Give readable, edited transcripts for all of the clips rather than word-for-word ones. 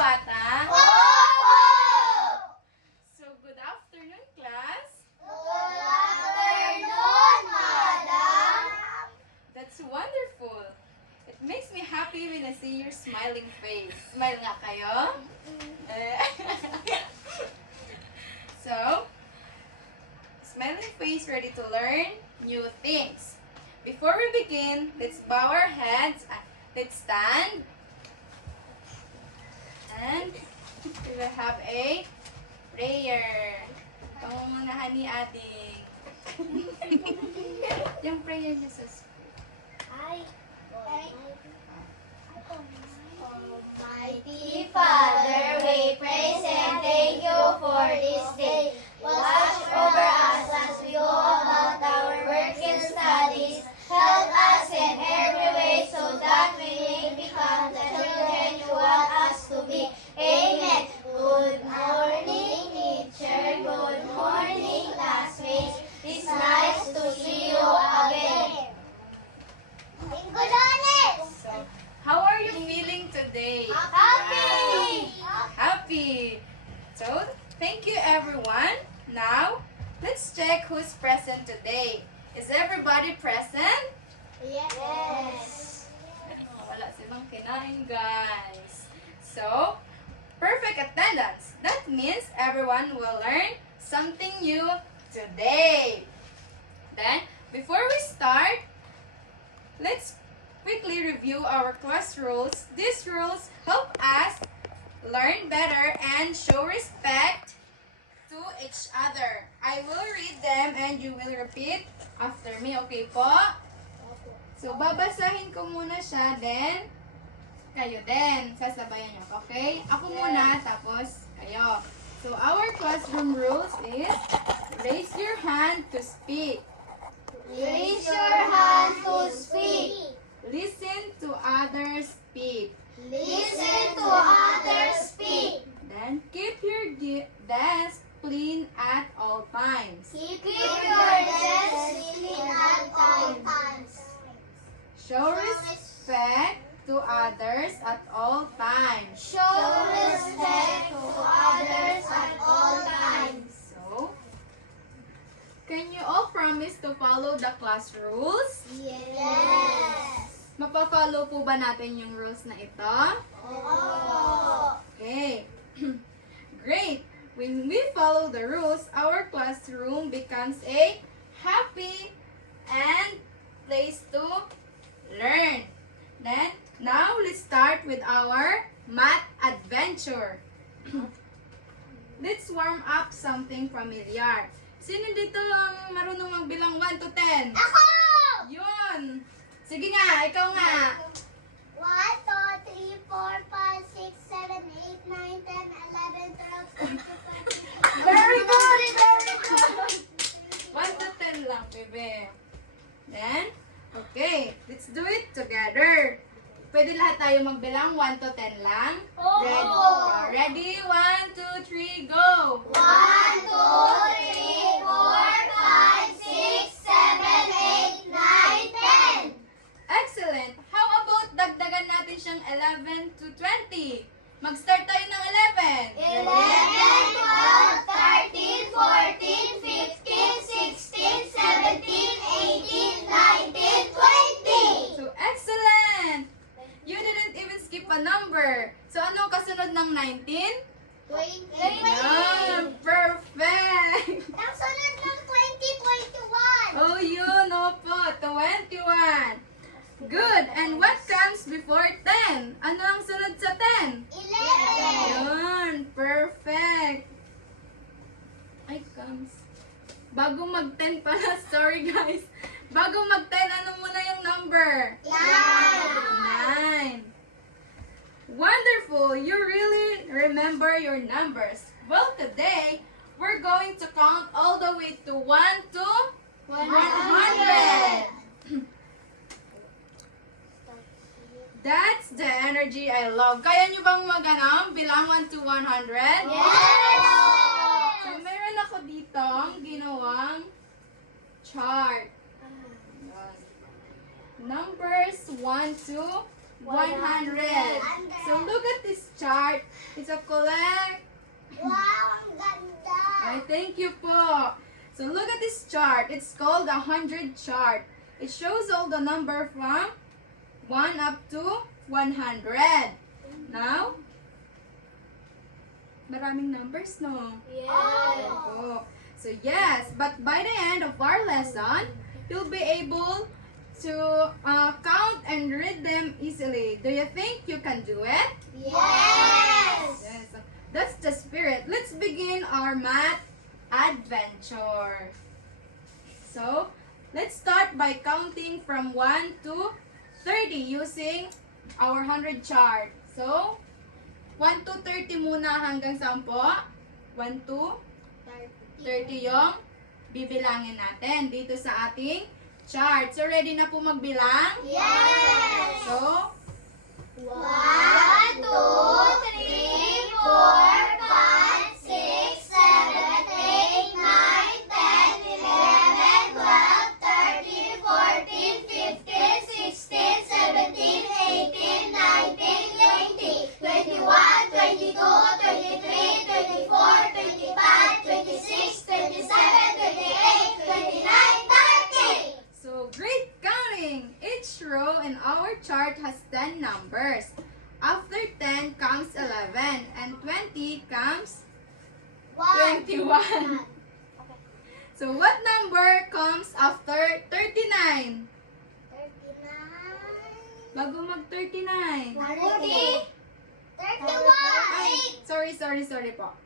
bata? Opo! So, good afternoon, class. Good afternoon, madam. That's wonderful. It makes me happy when I see your smiling face. Smile nga kayo? So, smiling face, ready to learn new things. Before we begin, let's bow our heads. Let's stand. And we will have a prayer. Pangungunahan ni ating. Yung prayer niya sa school. Almighty Father, we praise and thank you for this day. Watch over us as we go about our work and studies. Help us in every way so that we may become the children you want us to be. Amen. Good morning, teacher. Good morning, classmates. It's nice to see you again. So, how are you feeling today? Happy! Happy! So, thank you everyone. Now, let's check who's present today. Is everybody present? Yes. Wala silang kinain, guys. So, perfect attendance. That means everyone will learn something new today. Then, before we start, let's quickly review our class rules. These rules help us learn better and show respect to each other. I will read them and you will repeat after me. Okay po? So, babasahin ko muna siya, then kayo din. Sasabayan nyo. Okay? Ako muna, tapos kayo. So, our classroom rules is raise your hand to speak. Raise your hand to speak. Listen to others speak. Listen to others speak. Then, keep your desk clean at all times. Keep your desk clean at all times. Show respect to others at all times. Show respect to others at all times. So, can you all promise to follow the class rules? Yes. Mapa-follow po ba natin yung rules na ito? Oh. Okay. Great. When we follow the rules, our classroom becomes a happy and place to learn. Then, now let's start with our math adventure. Let's warm up something familiar. Sino dito ang marunong magbilang 1 to 10? Ako! Yun! Sige nga, ikaw nga. 1, 2, 3, 4, 5, 6, 7, 8, 9, 10, 11, 12, 13, 14. Very good! Very good! 1 to 10 lang, bebe. Then, okay, let's do it together. Pwede lahat tayo magbilang 1 to 10 lang? Oo. Ready? 1, 2, 3, go! 1, 2, 3, 4, 5, 6, 7, 8, 9, 10. Excellent! How about dagdagan natin siyang 11 to 20? Mag-start tayo ng 11. 11, 12, 13, 14, 15, 16, 17, 18, 19, 20. So, excellent! You didn't even skip a number. So, anong kasunod ng 19? 20. Yan! Perfect! Ang sunod ng 20, 21. Oh, yun! Opo! 21! Good! And what comes before 10? Ano ang sunod sa 10? 11. Yun! Perfect! Ay, comes. Bago mag-10 pala, sorry guys. Bago mag-10, ano muna yung number? 9. Wonderful! You really remember your numbers. Well, today, we're going to count all the way to 1 to 100. That's the energy I love. Kaya nyo bang bilang 1 to 100? Yes! So, meron ako dito ginawang chart. Numbers 1 to 100. So look at this chart. It's a collect. Wow, ang ganda. Ay, thank you po. So look at this chart. It's called a 100 chart. It shows all the number from 1 up to 100. Now, maraming numbers, no? Yes. Oh. So yes, but by the end of our lesson, you'll be able to count and read them easily. Do you think you can do it? Yes. Yes. That's the spirit. Let's begin our math adventure. So, let's start by counting from 1 to 30 using our 100 chart. So, 1 to 30 muna hanggang 10 po. 1 to 30 yung bibilangin natin dito sa ating chart. So, ready na po magbilang? Yes. So, 1, 2, 3, 4, 5, 6, 7, 8, 9, 10, 11, 12, 13, 14, 15, 16, 17, 18, 19, 20, 21, 22, 23, 24, 25, 26, 27, 28, 29, 30. So, great counting! Each row in our chart has 10 numbers. After 10 comes 11 and 20 comes 21. So, what number comes after 39? 39. Bago mag 39. 40. 31. Sorry po.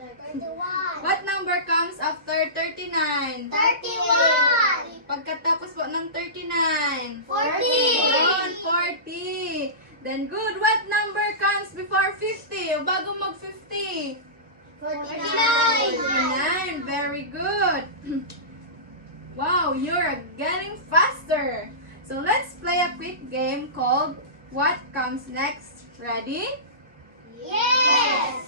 31. What number comes after 39? 31. Pagkatapos po ng 39? 40. Yun, 40. Then good. What number comes before 50? O bago mag 50? 49. 49. Very good. Wow, you're getting faster. So let's play a quick game called What Comes Next. Ready? Yes.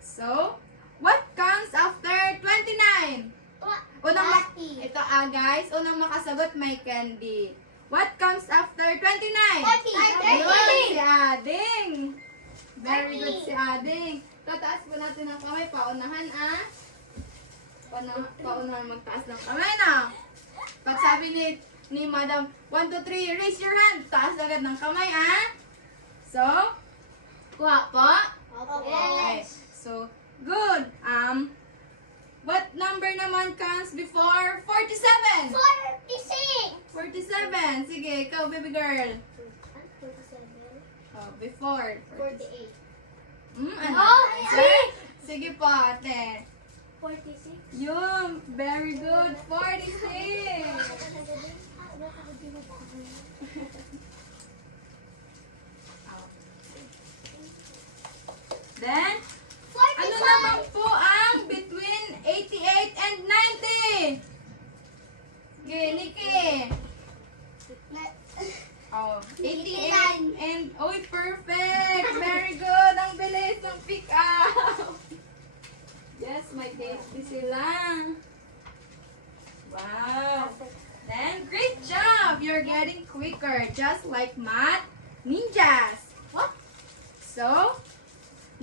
So, what comes after 29? Unang ito guys, unang makasagot may candy. What comes after 29? 30. Ayun, si Ading. Very good si Ading. Tataas po natin ang kamay. Paunahan paunahan magtaas ng kamay na. Pag sabi ni Madam, 1, 2, 3, raise your hand. Taas agad ng kamay So, kuha po. Okay. So, good. What number naman comes before 47? 46. 47. Sige, ikaw, baby girl. 47. Oh, before. 48. Ano? Oh, Sige po, ate. 46. Yun, very good. 46. Then, ano naman po ang between 88 and 90? Sige, Nikki. Oh, 88 and, oy, perfect. Very good. Ang bilis ng pick up. Yes, may tasty sila. Wow. Then, great job. You're getting quicker, just like math ninjas. What? So,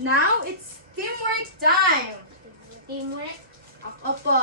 now it's teamwork time. Teamwork. Ako po.